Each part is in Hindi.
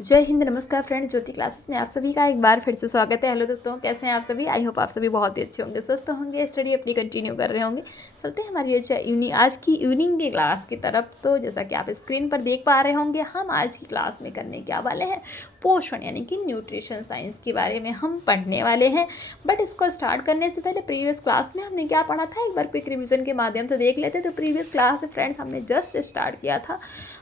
जय हिंद, नमस्कार फ्रेंड। ज्योति क्लासेस में आप सभी का एक बार फिर से स्वागत है। हेलो दोस्तों, कैसे हैं आप सभी? आई होप आप सभी बहुत ही अच्छे होंगे, स्वस्थ होंगे, स्टडी अपनी कंटिन्यू कर रहे होंगे। चलते हैं हमारी आज की इवनिंग की क्लास की तरफ। तो जैसा कि आप स्क्रीन पर देख पा रहे होंगे, हम आज की क्लास में करने क्या वाले हैं, पोषण यानी कि न्यूट्रिशन साइंस के बारे में हम पढ़ने वाले हैं। बट इसको स्टार्ट करने से पहले प्रीवियस क्लास में हमने क्या पढ़ा था, एक बार क्विक रिविजन के माध्यम से देख लेते। तो प्रीवियस क्लास में फ्रेंड्स हमने जस्ट स्टार्ट किया था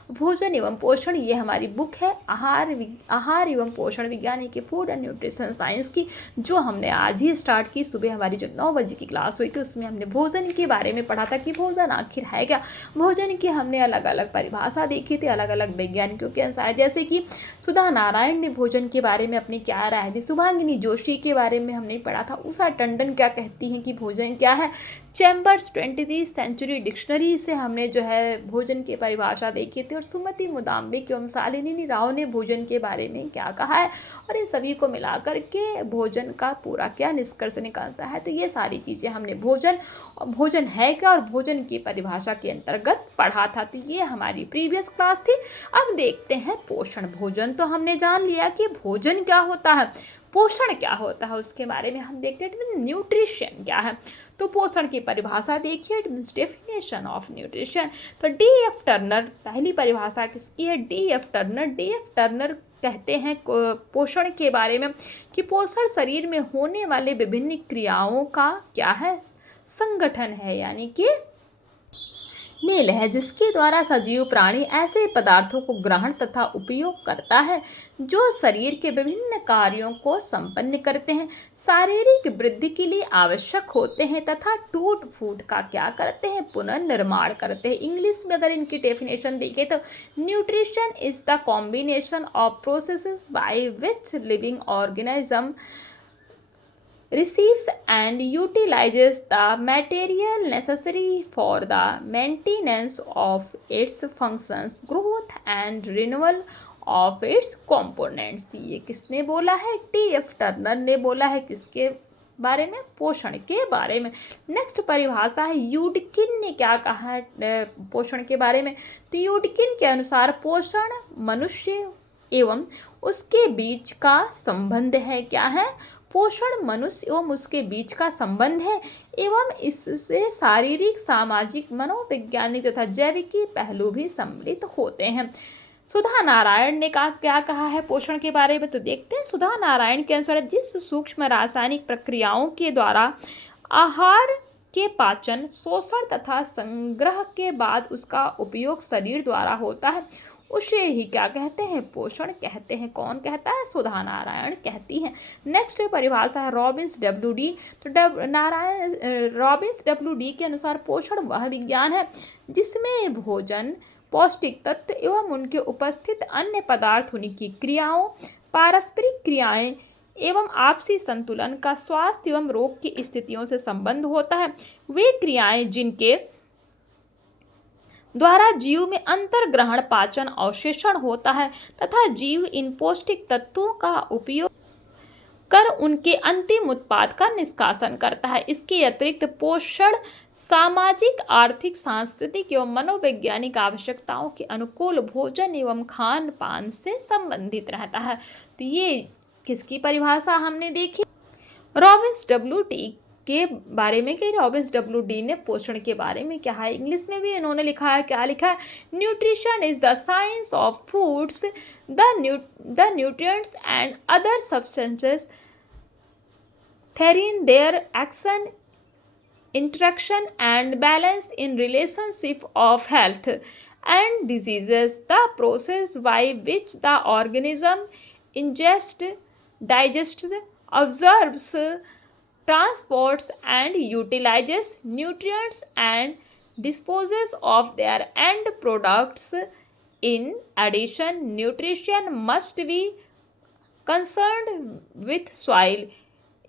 भोजन एवं पोषण। ये हमारी बुक है आहार एवं पोषण विज्ञान की फूड एंड न्यूट्रिशन साइंस की, जो हमने आज ही स्टार्ट की। सुबह हमारी जो 9 बजे की क्लास हुई थी उसमें हमने भोजन के बारे में पढ़ा था कि भोजन आखिर है क्या। भोजन की हमने अलग अलग परिभाषा देखी थी, अलग अलग वैज्ञानिकों के अनुसार। जैसे कि सुधा नारायण ने भोजन के बारे में अपनी क्या राय दी, शुभांगिनी जोशी के बारे में हमने पढ़ा था, उषा टंडन क्या कहती हैं कि भोजन क्या है। चैम्बर्स 20वीं सेंचुरी डिक्शनरी से हमने जो है भोजन की परिभाषा देखी थी। और सुमति मुदाम्बिक एवं शालिनी राव ने भोजन के बारे में क्या कहा है, और इन सभी को मिलाकर के भोजन का पूरा क्या निष्कर्ष निकलता है। तो ये सारी चीज़ें हमने भोजन है क्या और भोजन की परिभाषा के अंतर्गत पढ़ा था। तो ये हमारी प्रीवियस क्लास थी। अब देखते हैं पोषण। भोजन तो हमने जान लिया कि भोजन क्या होता है, पोषण क्या होता है उसके बारे में हम देखते हैं। न्यूट्रिशन क्या है, तो पोषण की परिभाषा देखिए, it means definition of nutrition. तो डी एफ टर्नर पहली परिभाषा किसकी है, डी एफ टर्नर कहते हैं पोषण के बारे में कि पोषण शरीर में होने वाले विभिन्न क्रियाओं का क्या है, संगठन है, यानी कि मेल है, जिसके द्वारा सजीव प्राणी ऐसे पदार्थों को ग्रहण तथा उपयोग करता है जो शरीर के विभिन्न कार्यों को संपन्न करते हैं, शारीरिक वृद्धि के लिए आवश्यक होते हैं तथा टूट फूट का क्या करते हैं, पुनर्निर्माण करते हैं। इंग्लिश में अगर इनकी डेफिनेशन देखें तो nutrition is the combination of processes by which living organism receives and utilizes the material necessary for the maintenance of its functions, growth and renewal of its components। ये किसने बोला है, टी.एफ. टर्नर ने बोला है। किसके बारे में, पोषण के बारे में। नेक्स्ट परिभाषा है, यूडकिन ने क्या कहा है पोषण के बारे में। तो यूडकिन के अनुसार पोषण मनुष्य एवं उसके बीच का संबंध है। क्या है, पोषण मनुष्य एवं उसके बीच का संबंध है एवं इससे शारीरिक, सामाजिक, मनोवैज्ञानिक तथा जैविकी पहलू भी सम्मिलित होते हैं। सुधा नारायण ने क्या कहा है पोषण के बारे में, तो देखते हैं। सुधा नारायण के अनुसार जिस सूक्ष्म रासायनिक प्रक्रियाओं के द्वारा आहार के पाचन, शोषण तथा संग्रह के बाद उसका उपयोग शरीर द्वारा होता है, उसे ही क्या कहते हैं, पोषण कहते हैं। कौन कहता है, सुधा नारायण कहती हैं। नेक्स्ट परिभाषा है रॉबिन्स डब्ल्यू.डी। तो रॉबिन्स डब्ल्यू.डी के अनुसार पोषण वह विज्ञान है जिसमें भोजन, पौष्टिक तत्व एवं उनके उपस्थित अन्य पदार्थ, उनकी क्रियाओं, पारस्परिक क्रियाएं एवं आपसी संतुलन का स्वास्थ्य एवं रोग की स्थितियों से संबंध होता है। वे क्रियाएं जिनके द्वारा जीव में अंतर्ग्रहण, पाचन, अवशोषण होता है तथा जीव इन पौष्टिक तत्वों का उपयोग कर उनके अंतिम उत्पाद का निष्कासन करता है। इसके अतिरिक्त पोषण सामाजिक, आर्थिक, सांस्कृतिक एवं मनोवैज्ञानिक आवश्यकताओं के अनुकूल भोजन एवं खान पान से संबंधित रहता है। तो ये किसकी परिभाषा हमने देखी, रॉबिन्स डब्ल्यू.डी के बारे में कि रॉबिन्स डब्ल्यू.डी ने पोषण के बारे में क्या है। इंग्लिश में भी इन्होंने लिखा है, क्या लिखा है, nutrition is the science of foods, the nutrients and other substances, therein their action, interaction and balance in relationship of health and diseases, the process by which the organism ingests, digests, absorbs, transports and utilizes nutrients and disposes of their end products. In addition, nutrition must be concerned with soil,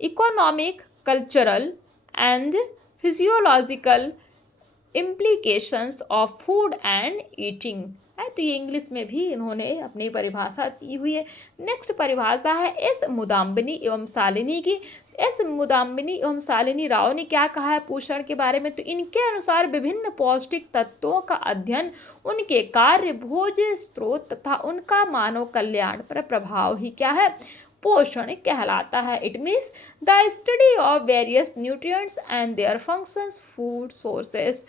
economic, cultural and physiological implications of food and eating। है। तो ये इंग्लिश में भी इन्होंने अपनी परिभाषा दी हुई है। नेक्स्ट परिभाषा है एस मुदाम्बिनी एवं शालिनी की। एस मुदाम्बिनी एवं शालिनी राव ने क्या कहा है पोषण के बारे में, तो इनके अनुसार विभिन्न पौष्टिक तत्वों का अध्ययन, उनके कार्य, भोज्य स्रोत तथा उनका मानव कल्याण पर प्रभाव ही क्या है, पोषण कहलाता है। It means the study of various nutrients and their functions, food sources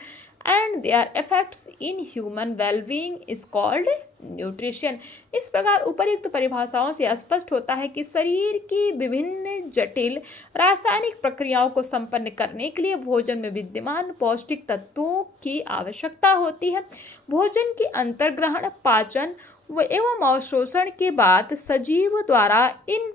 and there effects in human wellbeing is called nutrition. इस प्रकार उपर्युक्त परिभाषाओं से स्पष्ट होता है कि शरीर की विभिन्न जटिल रासायनिक प्रक्रियाओं को संपन्न करने के लिए भोजन में विद्यमान पौष्टिक तत्वों की आवश्यकता होती है। भोजन की अंतर्ग्रहण, पाचन एवं अवशोषण के बाद सजीव द्वारा इन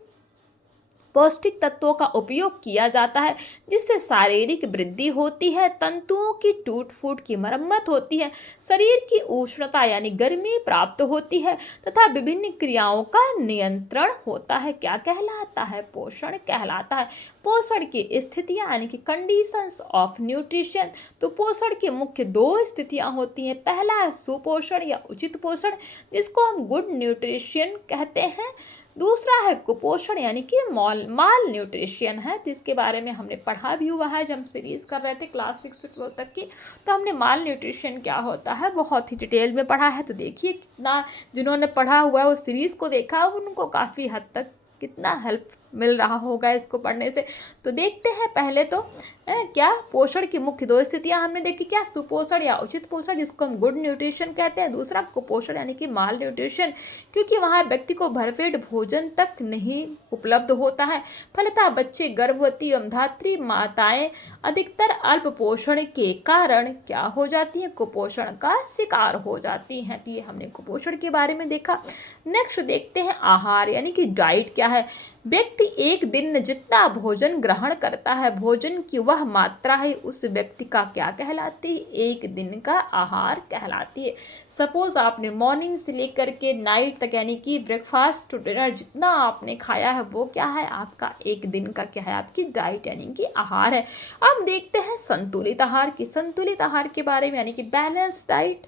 पौष्टिक तत्वों का उपयोग किया जाता है, जिससे शारीरिक वृद्धि होती है, तंतुओं की टूट फूट की मरम्मत होती है, शरीर की उष्णता यानी गर्मी प्राप्त होती है तथा विभिन्न क्रियाओं का नियंत्रण होता है। क्या कहलाता है, पोषण कहलाता है। पोषण की स्थितियां यानी कि कंडीशंस ऑफ न्यूट्रिशन। तो पोषण की मुख्य दो स्थितियां होती हैं। पहला है सुपोषण या उचित पोषण, जिसको हम गुड न्यूट्रिशन कहते हैं। दूसरा है कुपोषण यानी कि माल न्यूट्रिशन है, जिसके बारे में हमने पढ़ा भी हुआ है जब हम सीरीज कर रहे थे क्लास 6 से 12 तक की। तो हमने माल न्यूट्रिशन क्या होता है बहुत ही डिटेल में पढ़ा है। तो देखिए कितना जिन्होंने पढ़ा हुआ है उस सीरीज़ को देखा उनको काफ़ी हद तक कितना हेल्प मिल रहा होगा इसको पढ़ने से। तो देखते हैं पहले तो क्या पोषण की मुख्य दो स्थितियां हमने देखी, क्या सुपोषण या उचित पोषण जिसको हम गुड न्यूट्रिशन कहते हैं, दूसरा कुपोषण यानी कि माल न्यूट्रिशन, क्योंकि वहाँ व्यक्ति को भरपेट भोजन तक नहीं उपलब्ध होता है। फलतः बच्चे, गर्भवती एवं धात्री माताएं अधिकतर अल्प पोषण के कारण क्या हो जाती हैं, कुपोषण का शिकार हो जाती हैं। तो ये हमने कुपोषण के बारे में देखा। नेक्स्ट देखते हैं आहार यानी कि डाइट क्या है। व्यक्ति एक दिन में जितना भोजन ग्रहण करता है, भोजन की वह मात्रा है उस व्यक्ति का क्या कहलाती है, एक दिन का आहार कहलाती है। सपोज आपने मॉर्निंग से लेकर के नाइट तक यानी कि ब्रेकफास्ट टू डिनर जितना आपने खाया है वो क्या है, आपका एक दिन का क्या है, आपकी डाइट यानी कि आहार है। अब देखते हैं संतुलित आहार की। संतुलित आहार के बारे में यानी कि बैलेंस डाइट,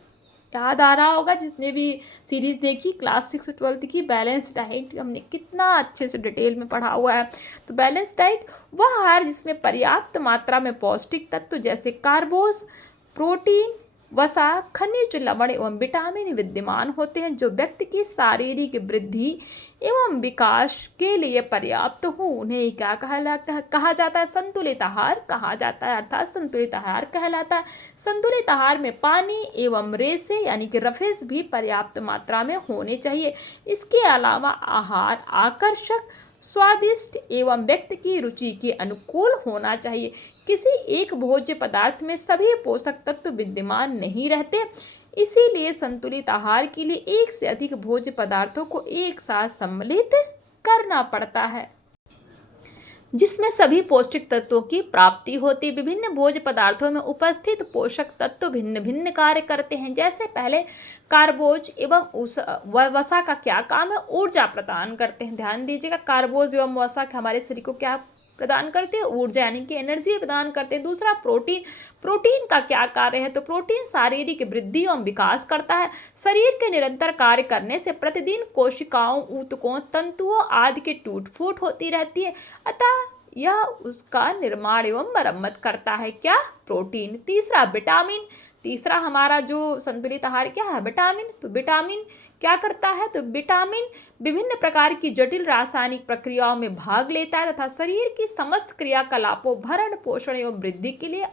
याद आ रहा होगा जिसने भी सीरीज़ देखी क्लास 6 से 12 की, बैलेंस डाइट हमने कितना अच्छे से डिटेल में पढ़ा हुआ है। तो बैलेंस डाइट वह आहार जिसमें पर्याप्त मात्रा में पौष्टिक तत्व जैसे कार्बोज, प्रोटीन, वसा, खनिज, लवण एवं विटामिन विद्यमान होते हैं, जो व्यक्ति की शारीरिक वृद्धि एवं विकास के लिए पर्याप्त हो, उन्हें क्या कहा जाता है, संतुलित आहार कहा जाता है, अर्थात संतुलित आहार कहलाता है। संतुलित आहार में पानी एवं रेसे यानी कि रफेज भी पर्याप्त मात्रा में होने चाहिए। इसके अलावा आहार आकर्षक, स्वादिष्ट एवं व्यक्ति की रुचि के अनुकूल होना चाहिए। किसी एक भोज्य पदार्थ में सभी पोषक तत्व विद्यमान नहीं रहते, इसीलिए संतुलित आहार के लिए एक से अधिक भोज्य पदार्थों को एक साथ सम्मिलित करना पड़ता है, जिसमें सभी पौष्टिक तत्वों की प्राप्ति होती है। विभिन्न भोज्य पदार्थों में उपस्थित पोषक तत्व भिन्न भिन्न कार्य करते हैं। जैसे पहले कार्बोज एवं वसा का क्या काम है, ऊर्जा प्रदान करते हैं। ध्यान दीजिएगा, कार्बोज एवं वसा हमारे शरीर को क्या प्रदान करते हैं, ऊर्जा यानी कि एनर्जी प्रदान करते हैं। दूसरा प्रोटीन, प्रोटीन का क्या कार्य है, तो प्रोटीन शारीरिक वृद्धि एवं विकास करता है। शरीर के निरंतर कार्य करने से प्रतिदिन कोशिकाओं, ऊतकों, तंतुओं आदि की टूट फूट होती रहती है, अतः यह उसका निर्माण एवं मरम्मत करता है, क्या, प्रोटीन। तीसरा विटामिन, तीसरा हमारा जो संतुलित आहार क्या है, विटामिन। तो विटामिन क्या करता है, तो विटामिन विभिन्न प्रकार की जटिल रासायनिक प्रक्रियाओं में भाग लेता है तथा शरीर की समस्त क्रियाकलापों, भरण पोषण एवं वृद्धि के लिए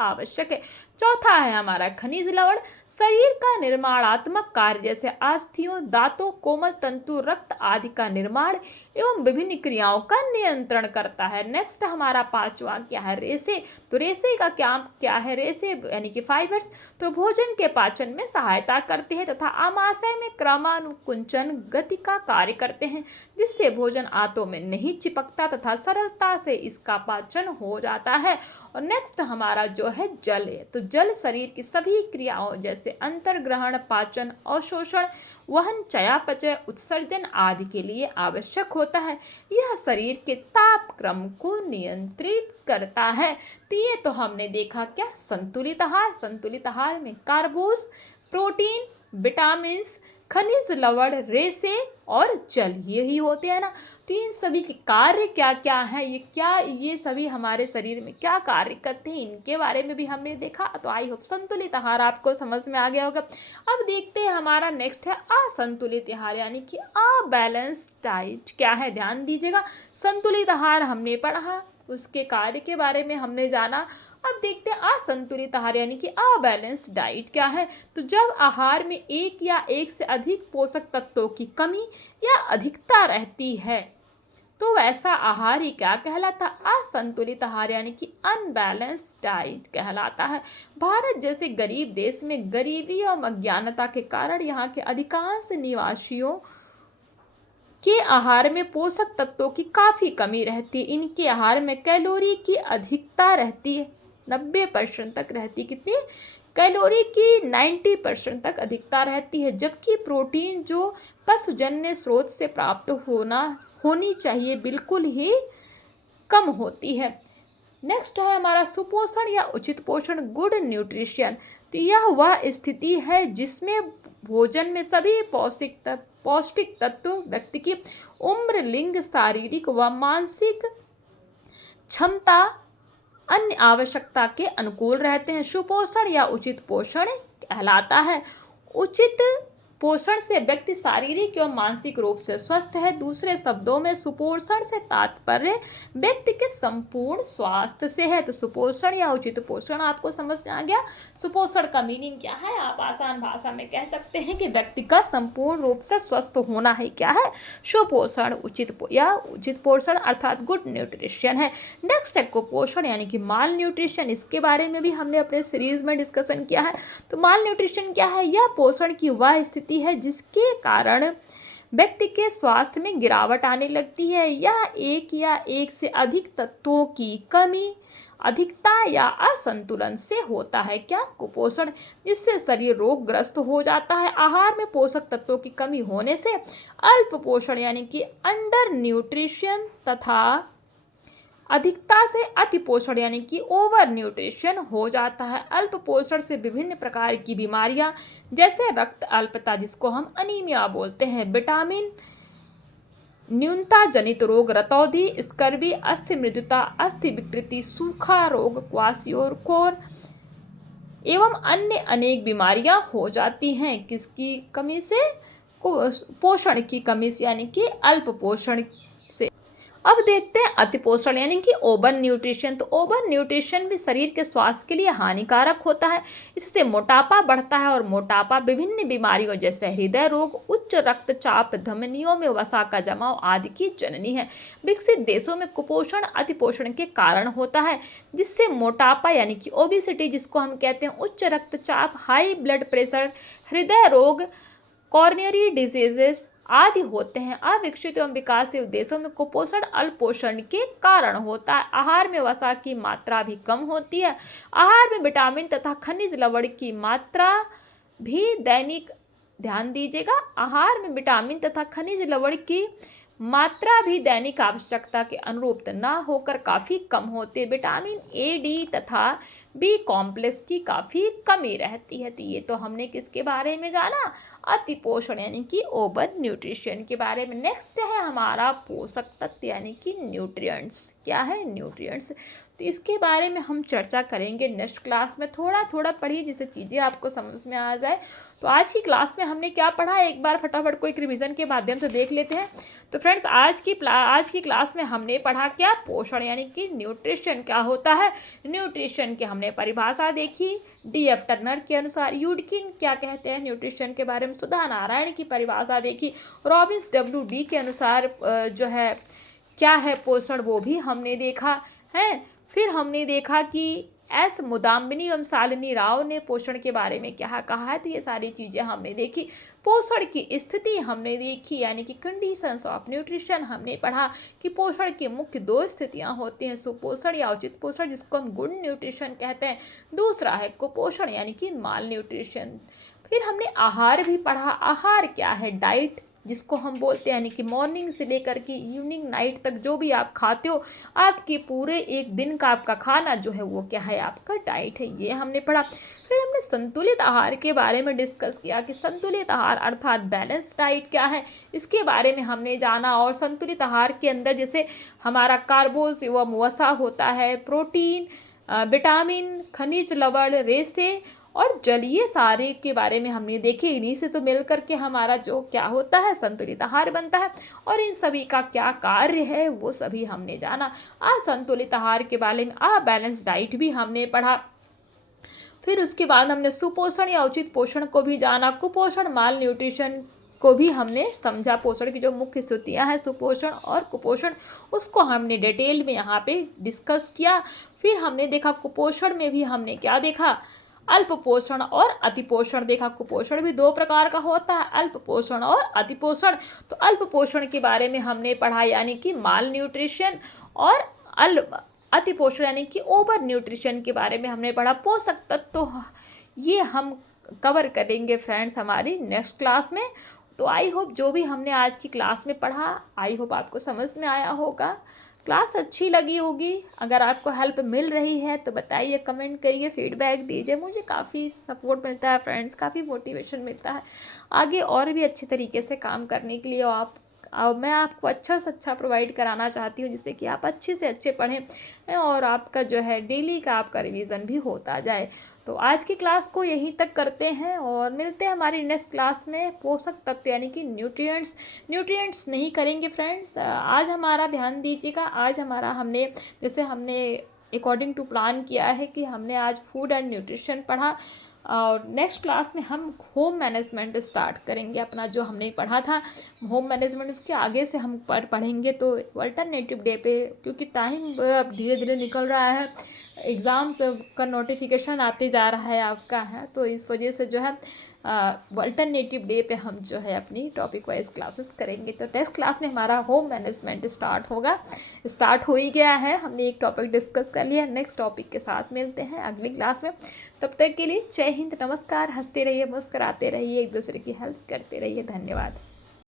आवश्यक है। चौथा है हमारा खनिज लवण, शरीर का निर्माणात्मक कार्य जैसे अस्थियों, दांतों, कोमल तंतु, रक्त आदि का निर्माण एवं विभिन्न क्रियाओं का नियंत्रण करता है। नेक्स्ट हमारा पांचवा क्या है, रेसे। तो रेसे का क्या है, रेसे यानी कि फाइबर्स, तो भोजन के पाचन में सहायता करते हैं तथा आमाशय में क्रमानुकुंचन गति का कार्य करते हैं, जिससे भोजन आंतों में नहीं चिपकता तथा सरलता से इसका पाचन हो जाता है। और नेक्स्ट हमारा जो है जल है, तो जल शरीर की सभी क्रियाओं जैसे अंतर्ग्रहण, पाचन, अवशोषण, वहन, चयापचय, उत्सर्जन आदि के लिए आवश्यक होता है। यह शरीर के ताप क्रम को नियंत्रित करता है। तो ये तो हमने देखा क्या, संतुलित आहार। संतुलित आहार में कार्बोज, प्रोटीन, विटामिन्स, खनिज लवण, रेशे और जल, यही होते हैं ना। तो इन सभी के कार्य क्या क्या हैं, ये सभी हमारे शरीर में क्या कार्य करते हैं, इनके बारे में भी हमने देखा। तो आई होप संतुलित आहार आपको समझ में आ गया होगा। अब देखते हैं हमारा नेक्स्ट है असंतुलित आहार, यानी कि अबैलेंस डाइट क्या है। ध्यान दीजिएगा, संतुलित आहार हमने पढ़ा, उसके कार्य के बारे में हमने जाना। अब देखते हैं असंतुलित आहार यानी कि अबैलेंस डाइट क्या है। तो जब आहार में एक या एक से अधिक पोषक तत्वों की कमी या अधिकता रहती है तो वैसा आहार ही क्या कहलाता है, असंतुलित आहार यानी कि अनबैलेंस डाइट कहलाता है। भारत जैसे गरीब देश में गरीबी और अज्ञानता के कारण यहाँ के अधिकांश निवासियों के आहार में पोषक तत्वों की काफ़ी कमी रहती है। इनके आहार में कैलोरी की अधिकता रहती है, 90% तक रहती है। कितनी कैलोरी की 90% तक अधिकता रहती है, जबकि प्रोटीन जो पशुजन्य स्रोत से प्राप्त होनी चाहिए बिल्कुल ही कम होती है। नेक्स्ट है हमारा सुपोषण या उचित पोषण, गुड न्यूट्रिशन। तो यह वह स्थिति है जिसमें भोजन में सभी पौष्टिक तत्व व्यक्ति की उम्र, लिंग, शारीरिक व मानसिक क्षमता, अन्य आवश्यकता के अनुकूल रहते हैं। सुपोषण या उचित पोषण कहलाता है। उचित पोषण से व्यक्ति शारीरिक एवं मानसिक रूप से स्वस्थ है। दूसरे शब्दों में सुपोषण से तात्पर्य व्यक्ति के संपूर्ण स्वास्थ्य से है। तो सुपोषण या उचित पोषण आपको समझ में आ गया। सुपोषण का मीनिंग क्या है, आप आसान भाषा में कह सकते हैं कि व्यक्ति का संपूर्ण रूप से स्वस्थ होना ही क्या है, सुपोषण। उचित पोषण अर्थात गुड न्यूट्रिशन है। नेक्स्ट है कुपोषण यानी कि माल न्यूट्रिशन। इसके बारे में भी हमने अपने सीरीज में डिस्कशन किया है। तो माल न्यूट्रिशन क्या है, यह पोषण की वह स्थिति है जिसके कारण व्यक्ति के स्वास्थ्य में गिरावट आने लगती है। यह एक या एक से अधिक तत्वों की कमी, अधिकता या असंतुलन से होता है क्या, कुपोषण, जिससे शरीर रोगग्रस्त हो जाता है। आहार में पोषक तत्वों की कमी होने से अल्प पोषण यानी कि अंडर न्यूट्रिशन तथा अधिकता से अति पोषण यानी कि ओवर न्यूट्रिशन हो जाता है। अल्प पोषण से विभिन्न प्रकार की बीमारियां जैसे रक्त अल्पता, जिसको हम अनीमिया बोलते हैं, विटामिन न्यूनता जनित रोग, रतौंधी, स्कर्वी, अस्थि मृदुता, अस्थि विकृति, सूखा रोग, क्वासियोरकोर एवं अन्य अनेक बीमारियां हो जाती हैं। किसकी कमी से, पोषण की कमी से यानी कि अल्प पोषण से। अब देखते हैं अति पोषण यानी कि ओवर न्यूट्रिशन। तो ओवर न्यूट्रिशन भी शरीर के स्वास्थ्य के लिए हानिकारक होता है। इससे मोटापा बढ़ता है और मोटापा विभिन्न बीमारियों जैसे हृदय रोग, उच्च रक्तचाप, धमनियों में वसा का जमाव आदि की जननी है। विकसित देशों में कुपोषण अतिपोषण के कारण होता है, जिससे मोटापा यानी कि ओबेसिटी, जिसको हम कहते हैं, उच्च रक्तचाप, हाई ब्लड प्रेशर, हृदय रोग, कॉर्नियरी डिजीजेस आदि होते हैं। अविकसित एवं विकासशील देशों में कुपोषण अल्पोषण के कारण होता है। आहार में वसा की मात्रा भी कम होती है। आहार में विटामिन तथा खनिज लवण की मात्रा भी दैनिक, ध्यान दीजिएगा, आहार में विटामिन तथा खनिज लवण की मात्रा भी दैनिक आवश्यकता के अनुरूप न होकर काफ़ी कम होती है। विटामिन ए, डी तथा बी कॉम्प्लेक्स की काफ़ी कमी रहती है। तो ये तो हमने किसके बारे में जाना, अतिपोषण यानी कि ओवर न्यूट्रिशन के बारे में। नेक्स्ट है हमारा पोषक तत्व यानी कि न्यूट्रिएंट्स। क्या है, न्यूट्रिएंट्स। तो इसके बारे में हम चर्चा करेंगे नेक्स्ट क्लास में। थोड़ा थोड़ा पढ़िए जिससे चीज़ें आपको समझ में आ जाए। तो आज की क्लास में हमने क्या पढ़ा, एक बार फटाफट को एक रिवीजन के माध्यम से देख लेते हैं। तो फ्रेंड्स, आज की क्लास में हमने पढ़ा क्या, पोषण यानी कि न्यूट्रिशन क्या होता है। न्यूट्रिशन की हमने परिभाषा देखी D.F. टर्नर के अनुसार। यूडकिन क्या कहते हैं न्यूट्रिशन के बारे में, सुधा नारायण की परिभाषा देखी। Robins W.D. के अनुसार जो है क्या है पोषण, वो भी हमने देखा है। फिर हमने देखा कि एस मुदाम्बिनी एवं शालिनी राव ने पोषण के बारे में क्या कहा है। तो ये सारी चीज़ें हमने देखी। पोषण की स्थिति हमने देखी यानी कि कंडीशंस ऑफ न्यूट्रिशन। हमने पढ़ा कि पोषण की मुख्य 2 स्थितियां होती हैं, सुपोषण या उचित पोषण, जिसको हम गुड न्यूट्रिशन कहते हैं। दूसरा है कुपोषण यानी कि माल न्यूट्रिशन। फिर हमने आहार भी पढ़ा। आहार क्या है, डाइट, जिसको हम बोलते हैं, यानी कि मॉर्निंग से लेकर के इवनिंग नाइट तक जो भी आप खाते हो, आपके पूरे एक दिन का आपका खाना जो है वो क्या है, आपका डाइट है, ये हमने पढ़ा। फिर हमने संतुलित आहार के बारे में डिस्कस किया कि संतुलित आहार अर्थात बैलेंस डाइट क्या है, इसके बारे में हमने जाना। और संतुलित आहार के अंदर जैसे हमारा कार्बोज एवं वसा होता है, प्रोटीन, विटामिन, खनिज लवण, रेशे और जलीय सारे के बारे में हमने देखे। इन्हीं से तो मिल करके हमारा जो क्या होता है, संतुलित आहार बनता है। और इन सभी का क्या कार्य है वो सभी हमने जाना। असंतुलित आहार के बारे में बैलेंस डाइट भी हमने पढ़ा। फिर उसके बाद हमने सुपोषण या उचित पोषण को भी जाना। कुपोषण, माल न्यूट्रिशन को भी हमने समझा। पोषण की जो मुख्य स्थितियां हैं, सुपोषण और कुपोषण, उसको हमने डिटेल में यहाँ पे डिस्कस किया। फिर हमने देखा कुपोषण में भी हमने क्या देखा, अल्प पोषण और अतिपोषण देखा। कुपोषण भी दो प्रकार का होता है, अल्प पोषण और अतिपोषण। तो अल्प पोषण के बारे में हमने पढ़ा, यानी कि माल न्यूट्रिशन, और अतिपोषण यानी कि ओवर न्यूट्रिशन के बारे में हमने पढ़ा। पोषक तत्व तो ये हम कवर करेंगे फ्रेंड्स हमारी नेक्स्ट क्लास में। तो आई होप जो भी हमने आज की क्लास में पढ़ा, आई होप आपको समझ में आया होगा, क्लास अच्छी लगी होगी। अगर आपको हेल्प मिल रही है तो बताइए, कमेंट करिए, फीडबैक दीजिए, मुझे काफ़ी सपोर्ट मिलता है फ्रेंड्स, काफ़ी मोटिवेशन मिलता है आगे और भी अच्छे तरीके से काम करने के लिए। मैं आपको अच्छा से अच्छा प्रोवाइड कराना चाहती हूँ, जिससे कि आप अच्छे से अच्छे पढ़ें और आपका जो है डेली का आपका रिवीजन भी होता जाए। तो आज की क्लास को यहीं तक करते हैं और मिलते हैं हमारी नेक्स्ट क्लास में। पोषक तत्व यानी कि न्यूट्रिएंट्स नहीं करेंगे फ्रेंड्स। आज हमारा ध्यान दीजिएगा, आज हमने जैसे हमने अकॉर्डिंग टू प्लान किया है कि हमने आज फूड एंड न्यूट्रिशन पढ़ा, और नेक्स्ट क्लास में हम होम मैनेजमेंट स्टार्ट करेंगे। अपना जो हमने पढ़ा था होम मैनेजमेंट, उसके आगे से हम पढ़ेंगे। तो अल्टरनेटिव डे पे, क्योंकि टाइम अब धीरे धीरे निकल रहा है, एग्ज़ाम्स का नोटिफिकेशन आते जा रहा है आपका है, तो इस वजह से जो है अल्टरनेटिव डे पे हम जो है अपनी टॉपिक वाइज क्लासेस करेंगे। तो नेक्स्ट क्लास में हमारा होम मैनेजमेंट स्टार्ट हो ही गया है। हमने एक टॉपिक डिस्कस कर लिया, नेक्स्ट टॉपिक के साथ मिलते हैं अगली क्लास में। तब तक के लिए जय हिंद, नमस्कार। हंसते रहिए, मुस्कराते रहिए, एक दूसरे की हेल्प करते रहिए। धन्यवाद।